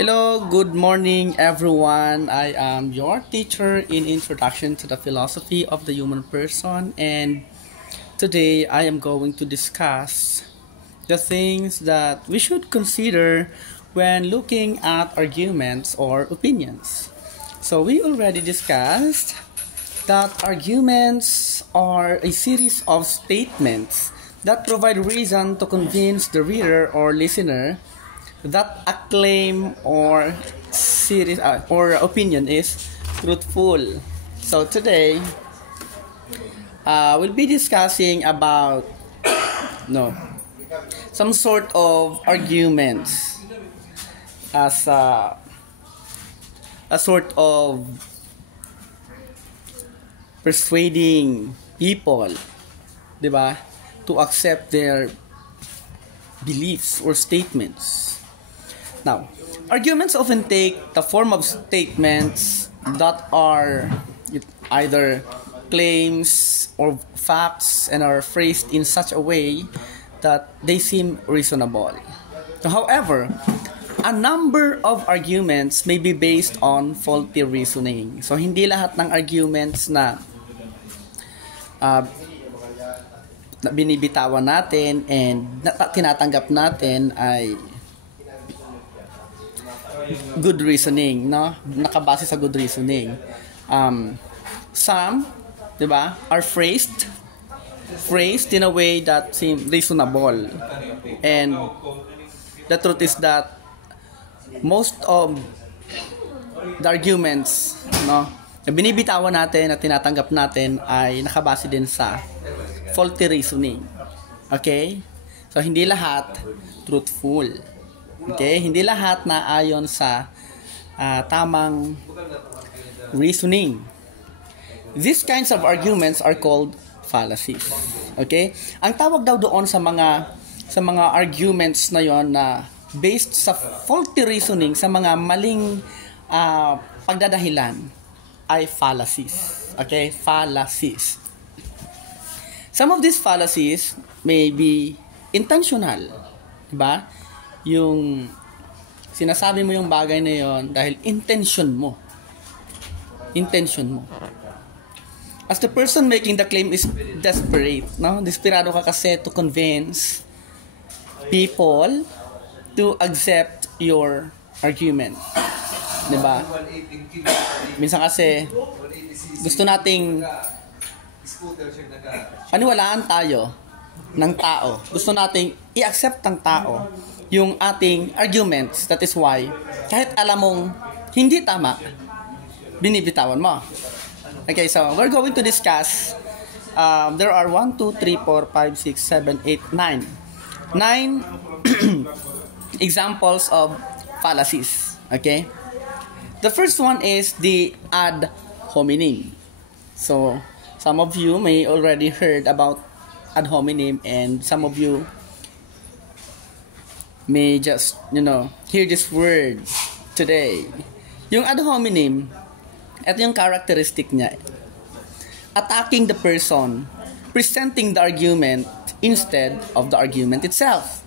Hello, good morning everyone. I am your teacher in Introduction to the Philosophy of the Human Person, and today I am going to discuss the things that we should consider when looking at arguments or opinions. So we already discussed that arguments are a series of statements that provide reason to convince the reader or listener that a claim or series or opinion is truthful. So today, we'll be discussing about some sort of arguments as a sort of persuading people, diba, to accept their beliefs or statements. Now, arguments often take the form of statements that are either claims or facts and are phrased in such a way that they seem reasonable. However, a number of arguments may be based on faulty reasoning. So, hindi lahat ng arguments na binibitawan natin and tinatanggap natin ay good reasoning, no? Nakabase sa good reasoning. Some, diba, are phrased in a way that seem reasonable. And the truth is that most of the arguments, no, na binibitawan natin, na tinatanggap natin ay nakabase din sa faulty reasoning. Okay? So, hindi lahat truthful. Okay? Hindi lahat na ayon sa tamang reasoning. These kinds of arguments are called fallacies. Okay? Ang tawag daw doon sa mga arguments na yon na based sa faulty reasoning, sa mga maling pagdadahilan, ay fallacies. Okay? Fallacies. Some of these fallacies may be intentional. Diba? Yung sinasabi mo yung bagay na yon dahil intention mo. As the person making the claim is desperate, no? Desperado ka kasi to convince people to accept your argument. Diba? Minsan kasi gusto nating paniwalaan tayo ng tao. Gusto nating i-accept ng tao yung ating arguments. That is why, kahit alam mong hindi tama, binibitawan mo. Okay, so we're going to discuss, there are 1, 2, 3, 4, 5, 6, 7, 8, 9. 9 examples of fallacies. Okay? The first one is the ad hominem. So, some of you may already heard about ad hominem, and some of you may just, hear this word today. Yung ad hominem, ito yung characteristic niya. Attacking the person, presenting the argument instead of the argument itself.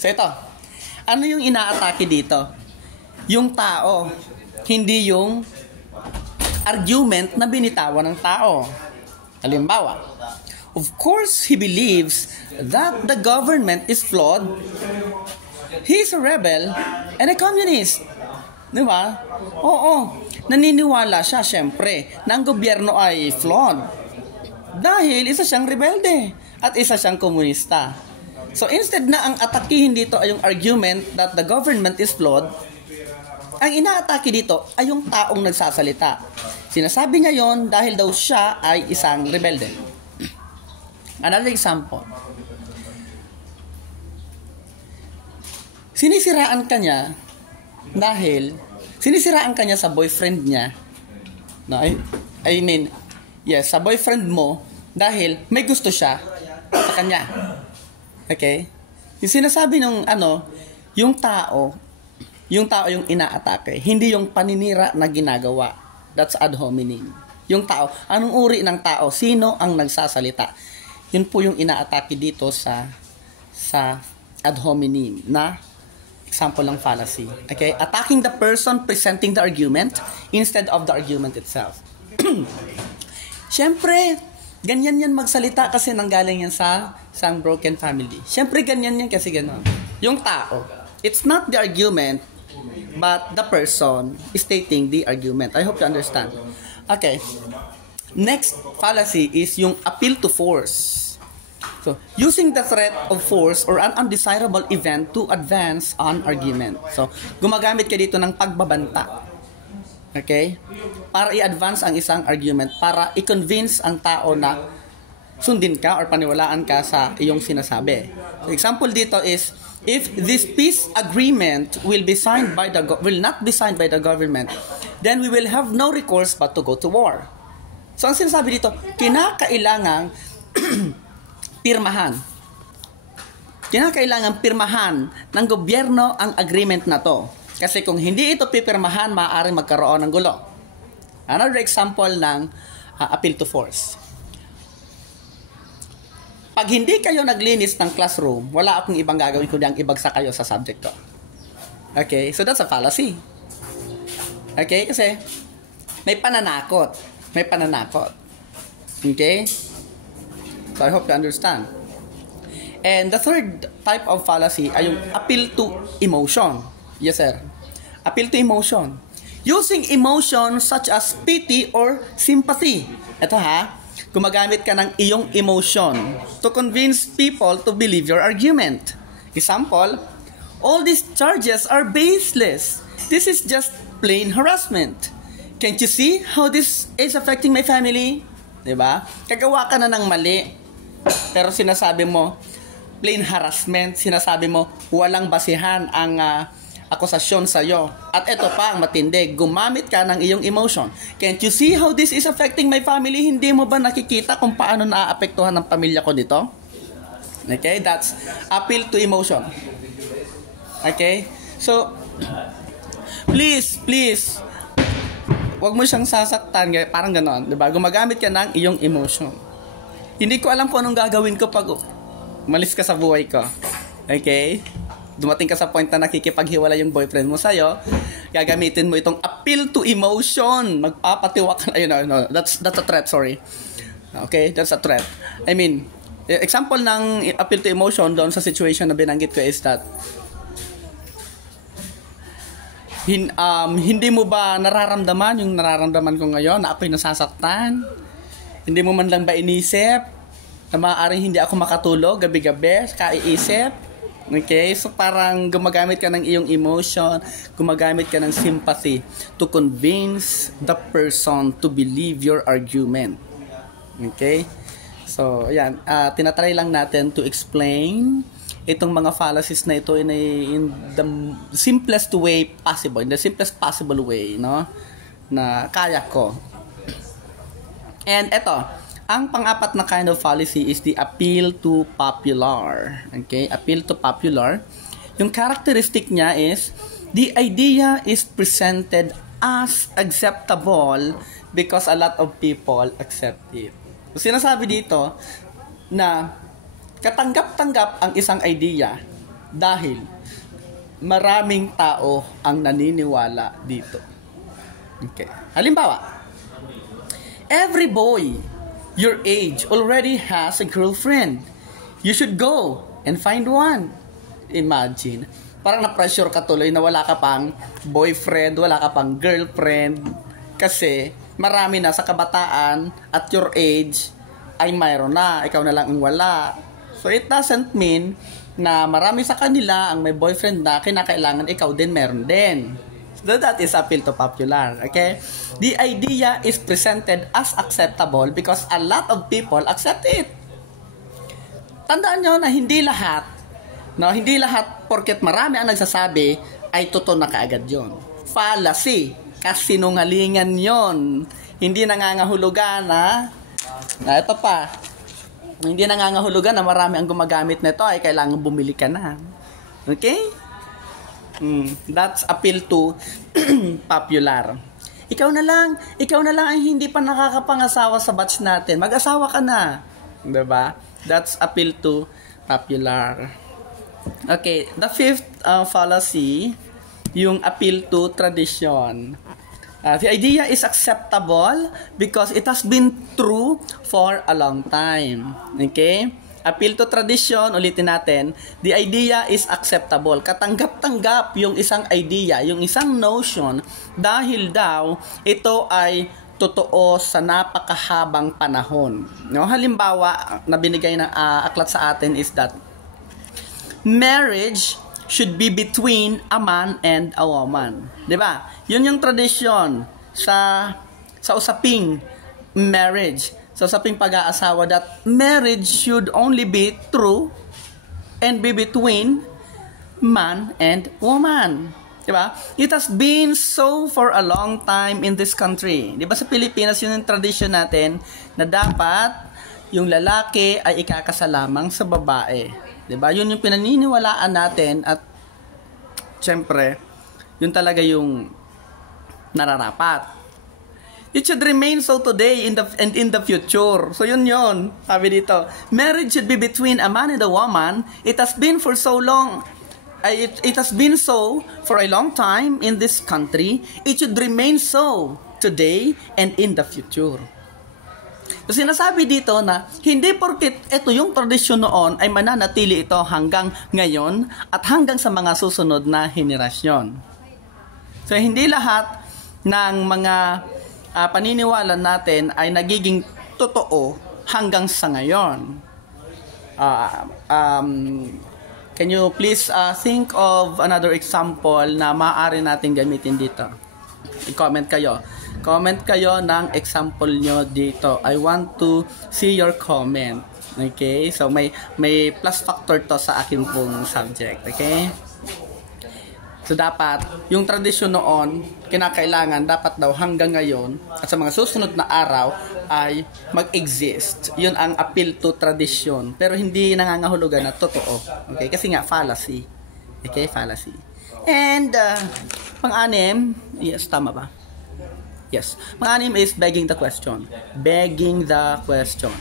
So ito, ano yung ina-atake dito? Yung tao, hindi yung argument na binitawan ng tao. Halimbawa, of course, he believes that the government is flawed. He's a rebel and a communist. Di ba? Oo. Naniniwala siya, syempre, na ang gobyerno ay flawed. Dahil isa siyang rebelde at isa siyang komunista. So instead na ang atakihin dito ay yung argument that the government is flawed, ang inaatake dito ay yung taong nagsasalita. Sinasabi niya yon dahil daw siya ay isang rebelde. Another example. Sinisiraan ka niya sa boyfriend niya. No, sa boyfriend mo dahil may gusto siya sa kanya. Okay? Yung sinasabi ng yung tao yung inaatake, hindi yung paninira na ginagawa. That's ad hominem. Yung tao, anong uri ng tao? Sino ang nagsasalita? Yun po yung inaatake dito sa ad hominem na example ng fallacy. Okay? Attacking the person presenting the argument instead of the argument itself. Siyempre, ganyan yan magsalita kasi nanggaling yan sa isang broken family. Siyempre, ganyan yan kasi gano'n. Yung tao, it's not the argument, but the person is stating the argument. I hope you understand. Okay. Next fallacy is yung appeal to force. So, using the threat of force or an undesirable event to advance an argument. So, gumagamit ka dito ng pagbabanta. Okay? Para i-advance ang isang argument, para i-convince ang tao na sundin ka or paniwalaan ka sa iyong sinasabi. So, example dito is, if this peace agreement will not be signed by the government, then we will have no recourse but to go to war. So, ang sinasabi dito, kinakailangang pirmahan ng gobyerno ang agreement na to. Kasi kung hindi ito pipirmahan, maaaring magkaroon ng gulo. Another example ng appeal to force. Pag hindi kayo naglinis ng classroom, wala akong ibang gagawin kundi ang ibagsak kayo sa subject ko. Okay? So that's a fallacy. Okay? Kasi may pananakot. Okay? So I hope you understand. And the third type of fallacy ay yung appeal to emotion. Yes, sir. Appeal to emotion. Using emotion such as pity or sympathy. Ito gumagamit ka ng iyong emotion to convince people to believe your argument. Example, all these charges are baseless. This is just plain harassment. Can't you see how this is affecting my family? Diba? Kagawa ka na ng mali. Pero sinasabi mo, plain harassment, sinasabi mo, walang basihan ang akusasyon sa'yo. At ito pa ang matindi, gumamit ka ng iyong emotion. Can't you see how this is affecting my family? Hindi mo ba nakikita kung paano naaapektuhan ng pamilya ko dito? Okay, that's appeal to emotion. Okay, so, please, wag mo siyang sasaktan, parang ganon, diba? Gumagamit ka ng iyong emotion. Hindi ko alam kung anong gagawin ko pag malis ka sa buhay ko. Okay? Dumating ka sa point na nakikipaghiwala yung boyfriend mo sa'yo, gagamitin mo itong appeal to emotion. Magpapatiwa ka na. No, that's a threat, sorry. Okay? That's a threat. I mean, example ng appeal to emotion doon sa situation na binanggit ko is that hindi mo ba nararamdaman yung nararamdaman ko ngayon na ako'y nasasaktan? Hindi mo man lang ba inisip na maaaring hindi ako makatulog gabi-gabi, kaiisip? Okay? So parang gumagamit ka ng iyong emotion, gumagamit ka ng sympathy to convince the person to believe your argument. Okay? So, ayan. Tinatry lang natin to explain itong mga fallacies na ito in the simplest way possible, in the simplest possible way, no? Na kaya ko. And ito, ang pang-apat na kind of fallacy is the appeal to popular. Okay? Appeal to popular. Yung characteristic niya is, the idea is presented as acceptable because a lot of people accept it. So, sinasabi dito na katanggap-tanggap ang isang idea dahil maraming tao ang naniniwala dito. Okay. Halimbawa, every boy your age already has a girlfriend. You should go and find one. Imagine. Parang na-pressure ka tuloy na wala ka pang boyfriend, wala ka pang girlfriend. Kasi marami na sa kabataan at your age ay mayroon na. Ikaw na lang ang wala. So it doesn't mean na marami sa kanila ang may boyfriend na kinakailangan ikaw din meron din. So that is appeal to popular. Okay? The idea is presented as acceptable because a lot of people accept it. Tandaan nyo na hindi lahat porket marami ang nagsasabi ay totoo na kaagad yon. Fallacy. Kasinungalingan yon. Hindi nangangahulugan na ito pa. Hindi nangangahulugan na marami ang gumagamit nito ay kailangan bumili ka na. Okay? That's appeal to popular. Ikaw na lang ang hindi pa nakakapangasawa sa batch natin. Mag-asawa ka na. 'Di ba? That's appeal to popular. Okay, the fifth fallacy, yung appeal to tradition. The idea is acceptable because it has been true for a long time. Okay? Appeal to tradition, ulitin natin, the idea is acceptable. Katanggap-tanggap yung isang idea, yung isang notion, dahil daw ito ay totoo sa napakahabang panahon. No? Halimbawa, na binigay ng aklat sa atin is that marriage should be between a man and a woman. 'Di ba? 'Yun yung tradisyon sa usaping marriage, sa usaping pag-aasawa, that marriage should only be true and be between man and woman. 'Di ba? It has been so for a long time in this country. 'Di ba sa Pilipinas 'yun yung tradisyon natin na dapat yung lalaki ay ikakasal lamang sa babae. Diba? Yun yung pinaniniwalaan natin at syempre, yun talaga yung nararapat. It should remain so today and in the future. So yun. Sabi dito, marriage should be between a man and a woman. It has been for so long. It has been so for a long time in this country. It should remain so today and in the future. So sinasabi dito na hindi porket ito yung tradisyon noon ay mananatili ito hanggang ngayon at hanggang sa mga susunod na henerasyon. So hindi lahat ng mga paniniwala natin ay nagiging totoo hanggang sa ngayon. Can you please think of another example na maaari natin gamitin dito? I-comment kayo. Comment kayo ng example nyo dito. I want to see your comment. Okay? So, may plus factor to sa akin pong subject. Okay? So, dapat, yung tradisyon noon, kinakailangan, dapat daw hanggang ngayon, at sa mga susunod na araw, ay mag-exist. Yun ang appeal to tradition. Pero hindi nangangahulugan na totoo. Okay? Kasi nga, fallacy. Okay? Fallacy. And, pang-anim, yes, tama ba? Yes. Pang-anim is begging the question. Begging the question.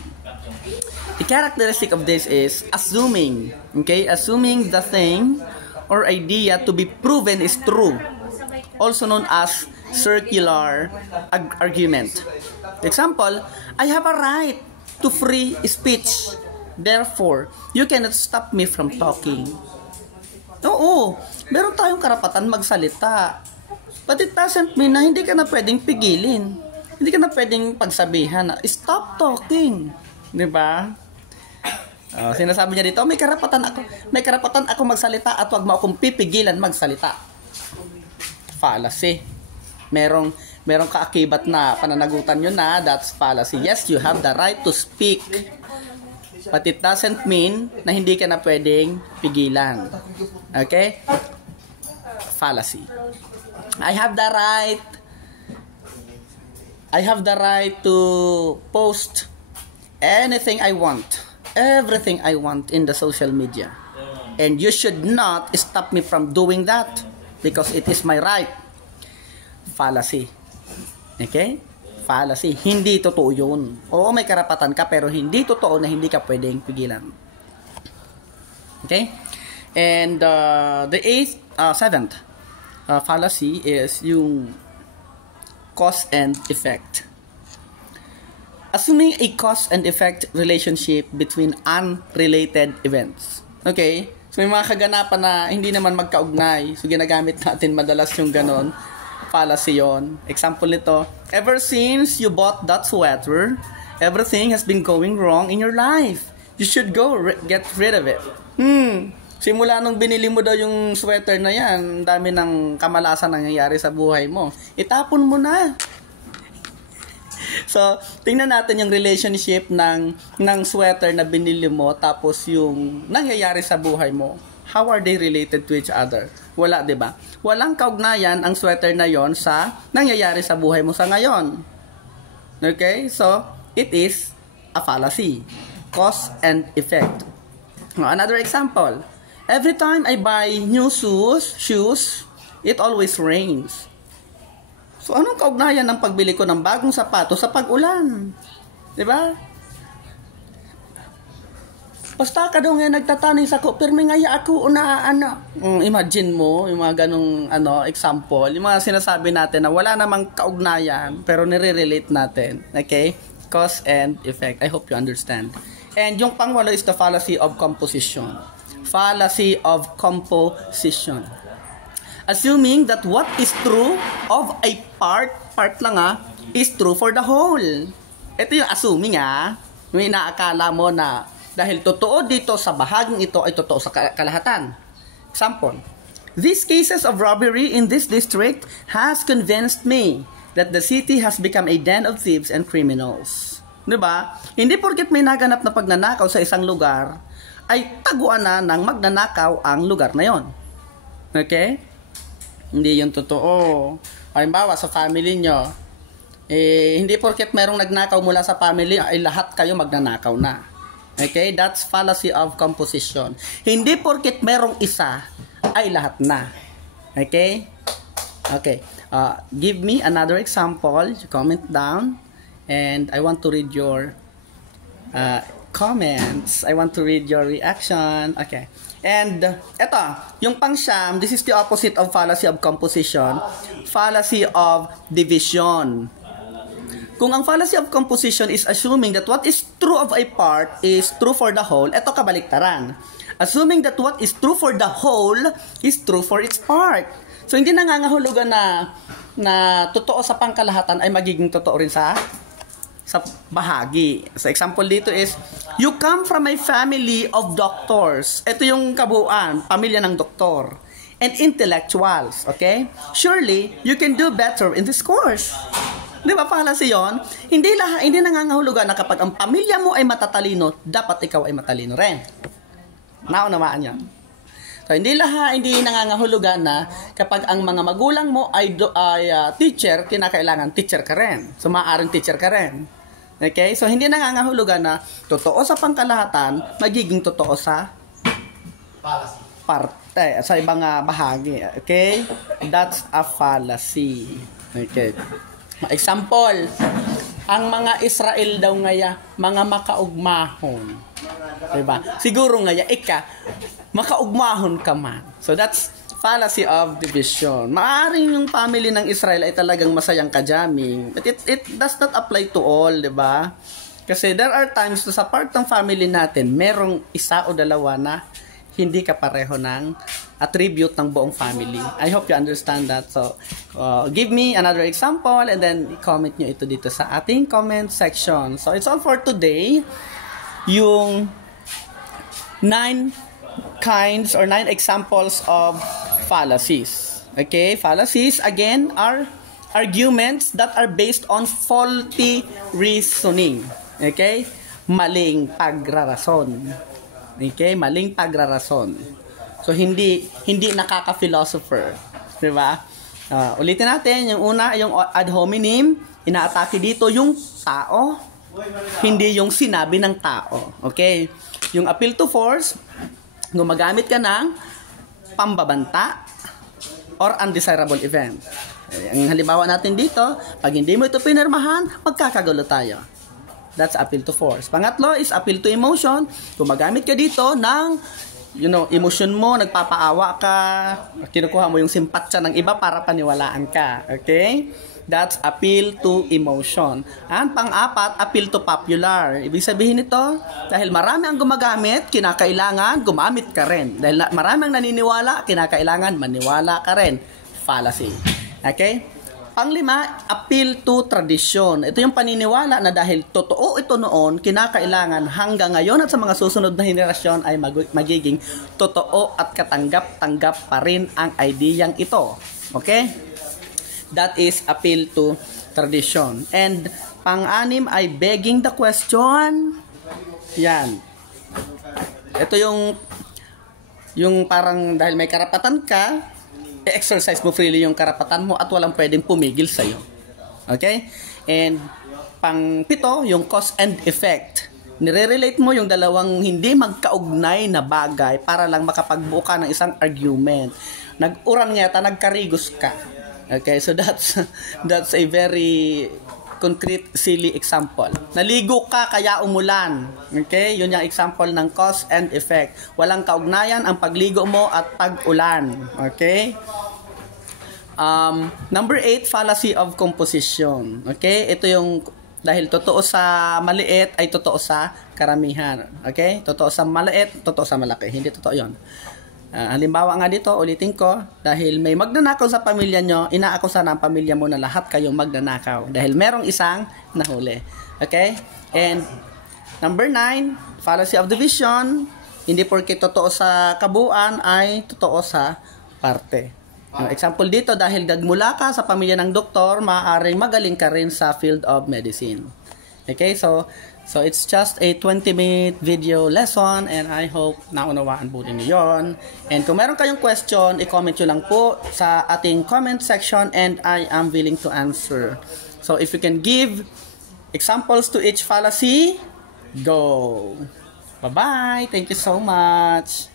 The characteristic of this is assuming. Okay? Assuming the thing or idea to be proven is true. Also known as circular argument. Example, I have a right to free speech. Therefore, you cannot stop me from talking. Oo. Meron tayong karapatan magsalita. But it doesn't mean na hindi ka na pwedeng pigilin. Hindi ka na pwedeng pagsabihan na, stop talking. Diba? Sinasabi niya dito, may karapatan ako magsalita at wag mo akong pipigilan magsalita. Fallacy. Merong kaakibat na pananagutan yun na, that's fallacy. Yes, you have the right to speak. But it doesn't mean na hindi ka na pwedeng pigilan. Okay? Fallacy. I have the right to post anything I want, everything I want in the social media. And you should not stop me from doing that because it is my right. Fallacy. Okay? Fallacy. Hindi totoo yun. Oo, may karapatan ka pero hindi totoo na hindi ka pwedeng pigilan. Okay? And the seventh fallacy is yung cause and effect. Assuming a cause and effect relationship between unrelated events. Okay? So may mga kaganapan na hindi naman magkaugnay. So ginagamit natin madalas yung ganon. Fallacy yon. Example nito, ever since you bought that sweater, everything has been going wrong in your life. You should go get rid of it. Simula nung binili mo daw yung sweater na yan, dami ng kamalasan nangyayari sa buhay mo. Itapon mo na. So, tingnan natin yung relationship ng sweater na binili mo tapos yung nangyayari sa buhay mo. How are they related to each other? Wala, 'di ba? Walang kaugnayan ang sweater na yon sa nangyayari sa buhay mo sa ngayon. Okay? So, it is a fallacy. Cause and effect. Another example. Every time I buy new shoes, it always rains. So, anong kaugnayan ng pagbili ko ng bagong sapatos sa pag-ulan? Diba? basta ka daw nga nagtataning sa ko, pero may ngaya ako na ano. Imagine mo, yung mga ganong example, yung mga sinasabi natin na wala namang kaugnayan, pero nire-relate natin. Okay? Cause and effect. I hope you understand. And yung pangwalo is the fallacy of composition. Fallacy of composition. Assuming that what is true of a part lang is true for the whole. Ito yung assuming yung inaakala mo na dahil totoo dito sa bahaging ito ay totoo sa kalahatan. Example, these cases of robbery in this district has convinced me that the city has become a den of thieves and criminals. Diba? Hindi porket may naganap na pagnanakaw sa isang lugar, ay taguan na ng magnanakaw ang lugar na yon. Okay? Hindi yun totoo. Halimbawa, sa family nyo, hindi porket merong nagnakaw mula sa family, ay lahat kayo magnanakaw na. Okay? That's fallacy of composition. Hindi porket merong isa, ay lahat na. Okay? Okay. Give me another example. Comment down. And I want to read your comments. I want to read your reaction. Okay. And eto, yung pang-siyam, this is the opposite of fallacy of composition. Fallacy of division. Kung ang fallacy of composition is assuming that what is true of a part is true for the whole, eto kabaliktaran. Assuming that what is true for the whole is true for its part. So hindi nangangahulugan na totoo sa pangkalahatan ay magiging totoo rin sa bahagi. So example dito is, you come from a family of doctors. Ito yung kabuuan, pamilya ng doktor. And intellectuals, okay? Surely, you can do better in this course. Di ba fallacy yun? Hindi nangangahulugan na kapag ang pamilya mo ay matatalino, dapat ikaw ay matalino rin. Naunawaan yan. So, hindi nangangahulugan na kapag ang mga magulang mo ay teacher, kinakailangan teacher ka rin. So, maaaring teacher ka rin. Okay? So, hindi nangangahulugan na totoo sa pangkalahatan, magiging totoo sa parte, sa ibang bahagi. Okay? That's a fallacy. Okay. Example, ang mga Israel daw ngaya, mga makaugmahon. Diba? Siguro ngaya, makaugmahon ka man. So, that's fallacy of division. Maaring yung family ng Israel ay talagang masayang kajaming. But it does not apply to all, di ba? Kasi there are times na sa part ng family natin, merong isa o dalawa na hindi kapareho ng attribute ng buong family. I hope you understand that. So, give me another example and then comment nyo ito dito sa ating comment section. So, it's all for today. Yung 9 kinds or 9 examples of fallacies. Okay, fallacies again are arguments that are based on faulty reasoning. Okay, maling pagrarason. Okay, maling pagrarason. So hindi nakaka-philosopher, 'di ba? Ulitin natin yung una, yung ad hominem, inaatake dito yung tao, hindi yung sinabi ng tao. Okay? Yung appeal to force, gumagamit ka ng pambabanta or undesirable event. Ang halimbawa natin dito, pag hindi mo ito pinirmahan, magkakagulo tayo. That's appeal to force. Pangatlo is appeal to emotion. Gumagamit ka dito ng emotion mo, nagpapaawa ka, kinukuha mo yung simpatsya ng iba para paniwalaan ka. Okay? That's appeal to emotion. And pang-apat, appeal to popular. Ibig sabihin nito, dahil marami ang gumagamit, kinakailangan gumamit ka rin. Dahil marami ang naniniwala, kinakailangan maniwala ka rin. Fallacy. Okay? Pang-lima, appeal to tradition. Ito yung paniniwala na dahil totoo ito noon, kinakailangan hanggang ngayon at sa mga susunod na henerasyon ay magiging totoo at katanggap-tanggap pa rin ang ideyang ito. Okay? That is appeal to tradition. And pang-anim ay begging the question. Yan. Ito yung parang dahil may karapatan ka, exercise mo freely yung karapatan mo at walang pwedeng pumigil sa'yo. Okay? And pang-pito, yung cause and effect. Nire-relate mo yung dalawang hindi magkaugnay na bagay para lang makapagbuo ka ng isang argument. Nag-uran nga yata, nagkarigos ka. Okay, so that's a very concrete, silly example. Naligo ka kaya umulan. Okay? Yun yung example ng cause and effect. Walang kaugnayan ang pagligo mo at pag-ulan. Okay? Number 8, fallacy of composition. Okay? Ito yung dahil totoo sa maliit ay totoo sa karamihan. Okay? Totoo sa maliit, totoo sa malaki. Hindi totoo yun. Halimbawa nga dito, ulitin ko, dahil may magnanakaw sa pamilya nyo, inaakusa ng pamilya mo na lahat kayong magnanakaw. Dahil merong isang nahuli. Okay? And number 9, fallacy of division. Hindi porke totoo sa kabuuan ay totoo sa parte. Example dito, dahil nagmula ka sa pamilya ng doktor, maaaring magaling ka rin sa field of medicine. Okay? So it's just a 20-minute video lesson and I hope naunawaan po ninyo yun. And kung meron kayong question, i-comment nyo lang po sa ating comment section and I am willing to answer. So if you can give examples to each fallacy, go! Bye-bye! Thank you so much!